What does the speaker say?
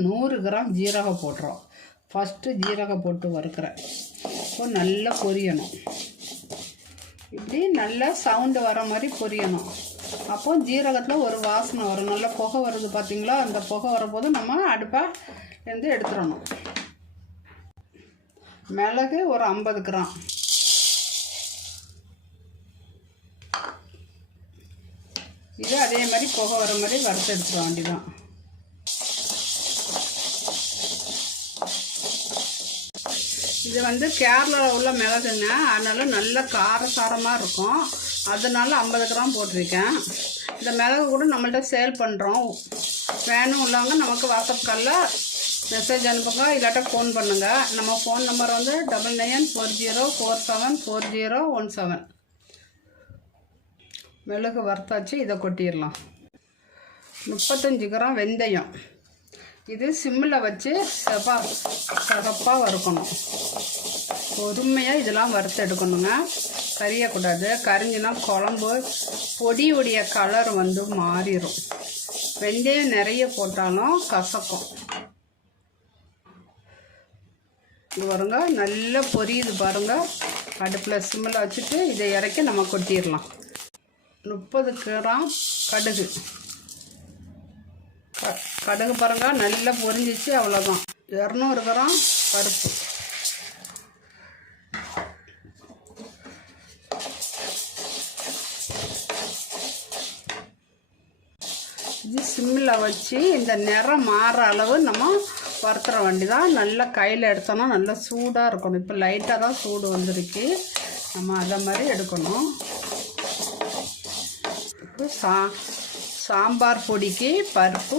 100 gram ஜீரகம் போட்டுறோம். First ஜீரகம் போட்டு வறுக்கிறேன். இப்போ நல்லா பொரியணும். இப்படி நல்லா சவுண்டு வர மாதிரி பொரியணும். அப்போ ஜீரகத்தில் ஒரு வாசனை வரும். நல்லா புகை வருது பார்த்திங்களா? அந்த புகை வரும்போது நம்ம அடுப்பை இருந்து எடுத்துடணும். மிளகு ஒரு 50 கிராம், இது அதே மாதிரி புகை வர மாதிரி வறுத்து எடுத்துட வேண்டியதான். இது கேரளாவில் உள்ள மிளகுங்க, அதனால் நல்ல காரசாரமாக இருக்கும். அதனால் 50 கிராம் போட்டிருக்கேன். இந்த மிளகு கூட நம்மள்ட்ட சேல் பண்ணுறோம். வேணும் உள்ளவங்க நமக்கு வாட்ஸ்அப் காலில் மெசேஜ் அனுப்புங்க, இல்லாட்ட ஃபோன் பண்ணுங்கள். நம்ம ஃபோன் நம்பர் 9940474017. மிளகு வறுத்தாச்சு, இதை கொட்டிடலாம். 35 கிராம் வெந்தயம், இது சிம்மில் வச்சு சிகப்பாக வறுக்கணும். பொறுமையாக இதெல்லாம் வறுத்து எடுக்கணுங்க, கரியக்கூடாது. கரிஞ்சினா குழம்பு பொடியுடைய கலர் மாறிடும். வெந்தயம் நிறைய போட்டாலும் கசக்கும். இது பாருங்க, நல்லா பொரியுது பாருங்கள். அடுப்பில் சிம்மில் வச்சுட்டு இதை இறக்கி நம்ம கொட்டிடலாம். 30 கிராம் கடுகு, கடுகு பாருங்கள் நல்லா பொரிஞ்சிச்சு, அவ்வளோதான். 200 கிராம் பருப்பு, இது சிம்மில் வச்சு இந்த நிறம் மாற அளவு நம்ம வறுத்துற வேண்டிதான். நல்லா கையில் எடுத்தோன்னா நல்லா சூடாக இருக்கணும். இப்போ லைட்டாக தான் சூடு வந்துருக்கு, நம்ம அதை மாதிரி எடுக்கணும். இப்போ சாம்பார் பொடிக்கு பருப்பு